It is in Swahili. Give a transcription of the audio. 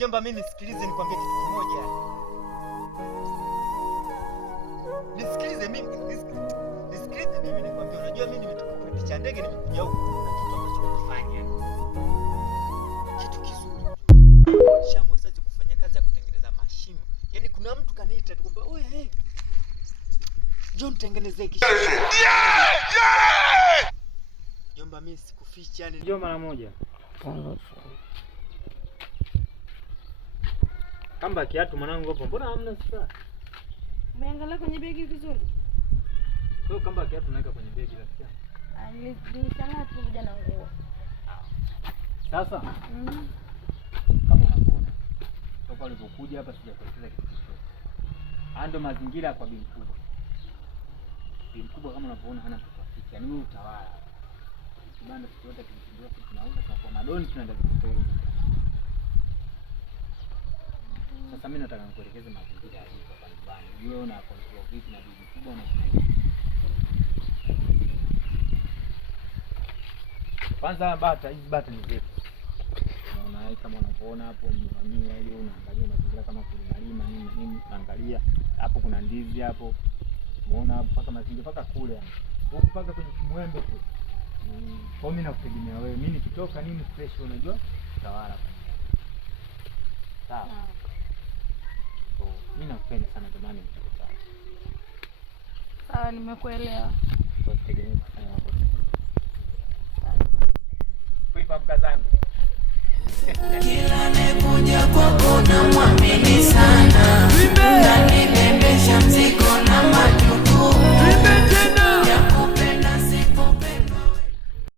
Jomba, mimi nisikilize nikwambie kitu kimoja. Nisikilize mimi nikwambie, unajua mimi nimetoka kwa picha ndege nimekuja huku na kitu ambacho nakifanya. Kitu kizuri. Shamu sasa kufanya kazi ya kutengeneza mashimo. Yaani kuna mtu kaniita tu kwamba, "Oya hey. John tengenezee kishimo." Jomba, mimi sikuficha yani. Njoo mara moja. Kamba kiatu mwanangu hapo. Mbona hamna sasa? Umeangalia kwenye begi vizuri? Kwa hiyo kamba kiatu naweka kwenye begi rafiki. Nilishangaa tu kuja na nguo. Sasa? Kama unaona. Toka ulipokuja hapa sijakuelekeza kitu chochote. Ando mazingira kwa bibi kubwa. Bibi kubwa kama unavyoona hana rafiki. Yaani wewe utawala. Kibanda chochote kinachindua kitu tunauza kwa madoni tunaenda kutoa. Sasa mimi nataka nikuelekeze mazingira ya hizo hapa nyumbani. Wewe una control vipi na bibi kubwa na kwanza bata, hizi bata ni zetu. Unaona kama unavyoona hapo mnyamia ile unaangalia mazingira kama kulimalima nini angalia. Hapo kuna ndizi hapo. Umeona hapo paka mazingira paka kule yani. Huko paka kwenye kimwembe kule. Kwa mimi nakutegemea wewe. Mimi nikitoka nini fresh unajua? Tawala. Sawa. Mimi nakupenda sana jamani mtoto wangu. Sawa, nimekuelewa. Kwa tegemea kufanya mambo. Kwa mkazangu. Kila anayekuja kwako na muamini sana.